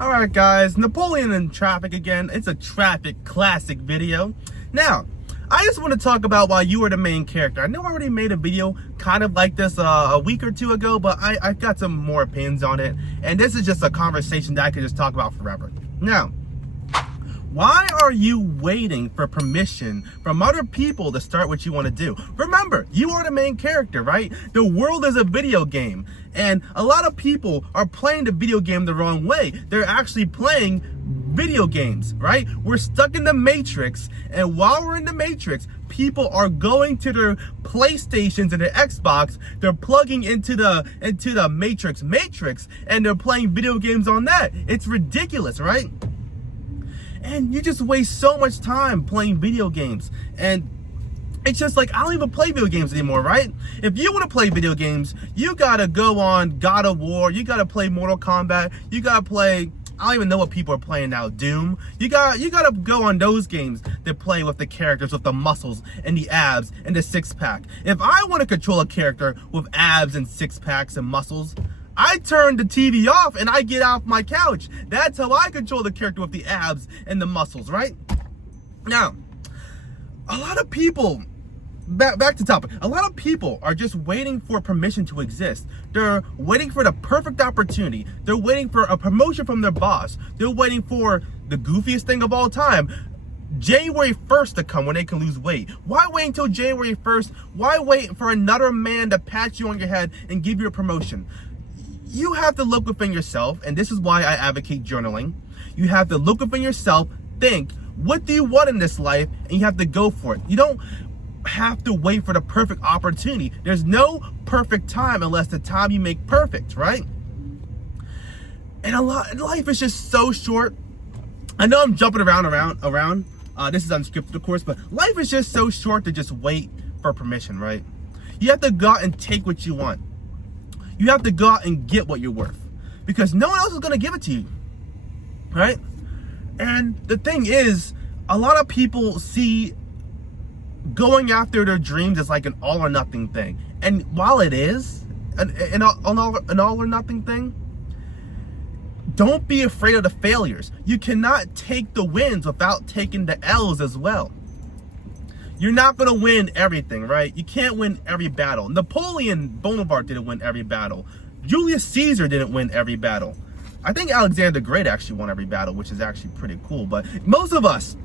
Alright guys, Napoleon in traffic again. It's a traffic classic video. Now, I just want to talk about why you are the main character. I know I already made a video kind of like this a week or two ago, but I got some more opinions on it. And this is just a conversation that I could just talk about forever. Now, why are you waiting for permission from other people to start what you want to do? Remember, you are the main character, right? The world is a video game. And a lot of people are playing the video game the wrong way. They're actually playing video games, right? We're stuck in the Matrix. And while we're in the Matrix, people are going to their PlayStations and their Xbox. They're plugging into the Matrix, and they're playing video games on that. It's ridiculous, right? And you just waste so much time playing video games. And it's just like, I don't even play video games anymore, right? If you want to play video games, you gotta go on God of War, you gotta play Mortal Kombat, you gotta play, I don't even know what people are playing now, Doom. You gotta go on those games that play with the characters, with the muscles and the abs and the six-pack. If I want to control a character with abs and six-packs and muscles, I turn the TV off and I get off my couch. That's how I control the character with the abs and the muscles, right? Now, a lot of people, back to topic, a lot of people are just waiting for permission to exist. They're waiting for the perfect opportunity. They're waiting for a promotion from their boss. They're waiting for the goofiest thing of all time, January 1st to come when they can lose weight. Why wait until January 1st? Why wait for another man to pat you on your head and give you a promotion? You have to look within yourself, and this is why I advocate journaling. You have to look within yourself, think, what do you want in this life, and you have to go for it. You don't have to wait for the perfect opportunity. There's no perfect time unless the time you make perfect, right? And life is just so short. I know I'm jumping around. This is unscripted, of course, but life is just so short to just wait for permission, right? You have to go out and take what you want. You have to go out and get what you're worth, because no one else is going to give it to you, right? And the thing is, a lot of people see going after their dreams as like an all or nothing thing. And while it is an all or nothing thing, don't be afraid of the failures. You cannot take the wins without taking the L's as well. You're not going to win everything, right? You can't win every battle. Napoleon Bonaparte didn't win every battle. Julius Caesar didn't win every battle. I think Alexander the Great actually won every battle, which is actually pretty cool. But most of us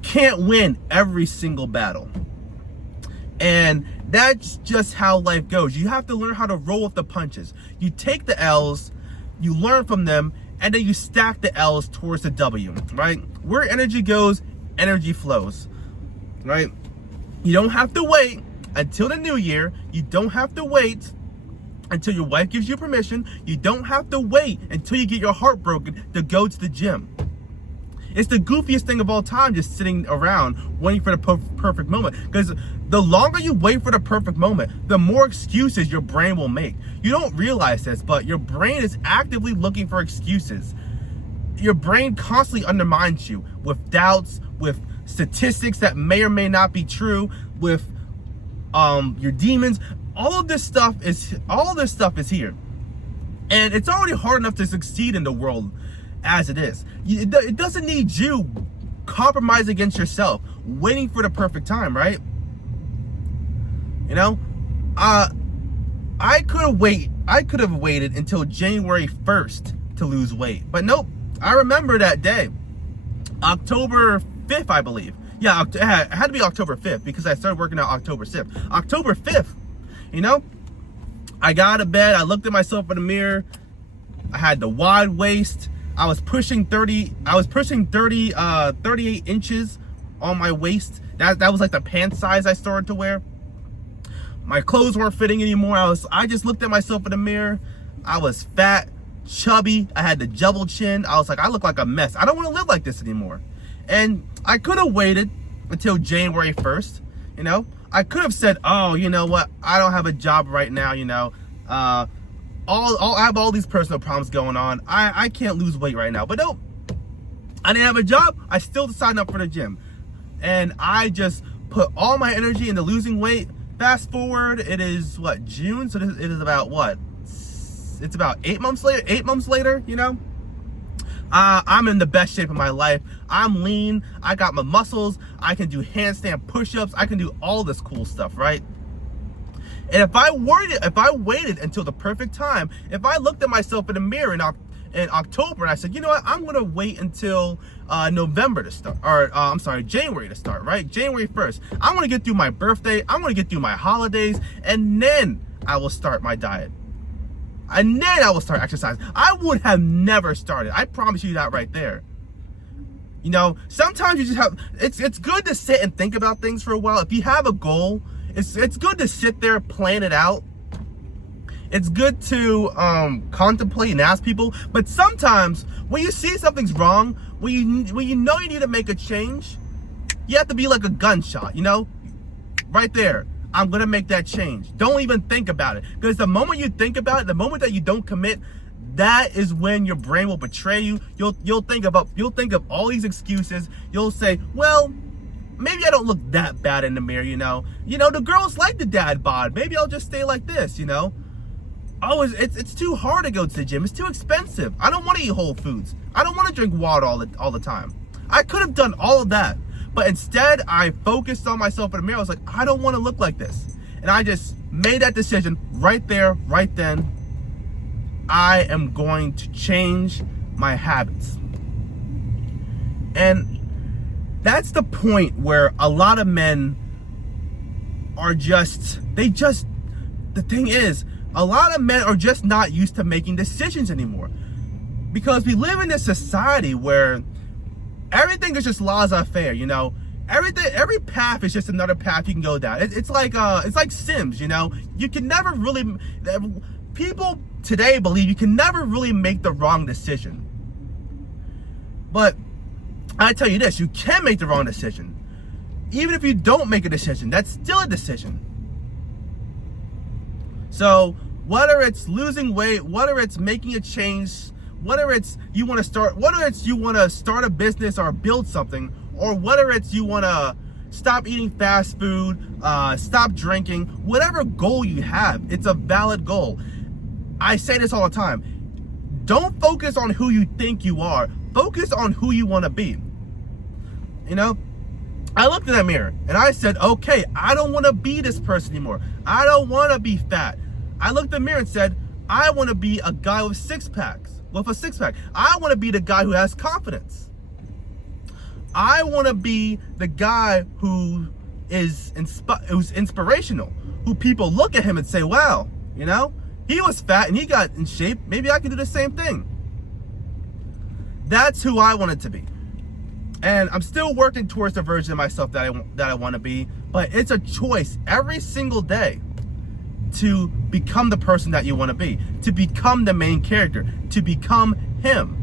can't win every single battle. And that's just how life goes. You have to learn how to roll with the punches. You take the L's, you learn from them, and then you stack the L's towards the W, right? Where energy goes, energy flows. Right? You don't have to wait until the new year. You don't have to wait until your wife gives you permission. You don't have to wait until you get your heart broken to go to the gym. It's the goofiest thing of all time, just sitting around waiting for the perfect moment. Because the longer you wait for the perfect moment, the more excuses your brain will make. You don't realize this, but your brain is actively looking for excuses. Your brain constantly undermines you with doubts, with statistics that may or may not be true, with your demons. All this stuff is here, and it's already hard enough to succeed in the world as it is. It doesn't need you compromising against yourself, waiting for the perfect time, right? You know, I could have waited until January 1st to lose weight, but nope. I remember that day, October 5th, I believe. Yeah, it had to be October 5th because I started working out October 6th. October 5th, you know, I got out of bed, I looked at myself in the mirror, I had the wide waist, I was pushing 38 inches on my waist. That was like the pant size I started to wear. My clothes weren't fitting anymore. I just looked at myself in the mirror. I was fat, chubby, I had the double chin. I was like, I look like a mess. I don't want to live like this anymore. And I could have waited until January 1st, you know. I could have said, oh, you know what, I don't have a job right now, you know. I have all these personal problems going on. I can't lose weight right now. But no, I didn't have a job. I still signed up for the gym. And I just put all my energy into losing weight. Fast forward, it is what, June? So it is about what, It's about 8 months later. 8 months later, you know, I'm in the best shape of my life. I'm lean. I got my muscles. I can do handstand push-ups. I can do all this cool stuff, right? And if I waited until the perfect time, if I looked at myself in the mirror in October and I said, you know what, I'm gonna wait until November to start, or I'm sorry, January to start, right? January 1st. I want to get through my birthday. I want to get through my holidays, and then I will start my diet. And then I will start exercising. I would have never started. I promise you that right there. You know, sometimes you just have, it's good to sit and think about things for a while. If you have a goal, it's good to sit there, plan it out. It's good to contemplate and ask people. But sometimes when you see something's wrong, when you know you need to make a change, you have to be like a gunshot, you know? Right there. I'm gonna make that change. Don't even think about it. Because the moment you think about it, the moment that you don't commit, that is when your brain will betray you. You'll think of all these excuses. You'll say, well, maybe I don't look that bad in the mirror, you know. You know, the girls like the dad bod. Maybe I'll just stay like this, you know. Oh, it's too hard to go to the gym. It's too expensive. I don't want to eat Whole Foods. I don't want to drink water all the time. I could have done all of that. But instead, I focused on myself in the mirror. I was like, I don't want to look like this. And I just made that decision right there, right then. I am going to change my habits. And that's the point where a lot of men are the thing is, a lot of men are just not used to making decisions anymore. Because we live in this society where everything is just laissez-faire, you know. Every path is just another path you can go down. It's like Sims, you know. You can never really. People today believe you can never really make the wrong decision. But I tell you this: you can make the wrong decision. Even if you don't make a decision, that's still a decision. So whether it's losing weight, whether it's making a change, whether it's you want to start a business or build something, or whether it's you want to stop eating fast food, stop drinking, whatever goal you have, it's a valid goal. I say this all the time. Don't focus on who you think you are. Focus on who you want to be. You know, I looked in that mirror and I said, okay, I don't want to be this person anymore. I don't want to be fat. I looked in the mirror and said, I want to be a guy with a six pack. I want to be the guy who has confidence. I want to be the guy who is who's inspirational, who people look at him and say, wow, you know, he was fat and he got in shape. Maybe I can do the same thing. That's who I wanted to be. And I'm still working towards the version of myself that I want to be, but it's a choice every single day to become the person that you want to be, to become the main character, to become him.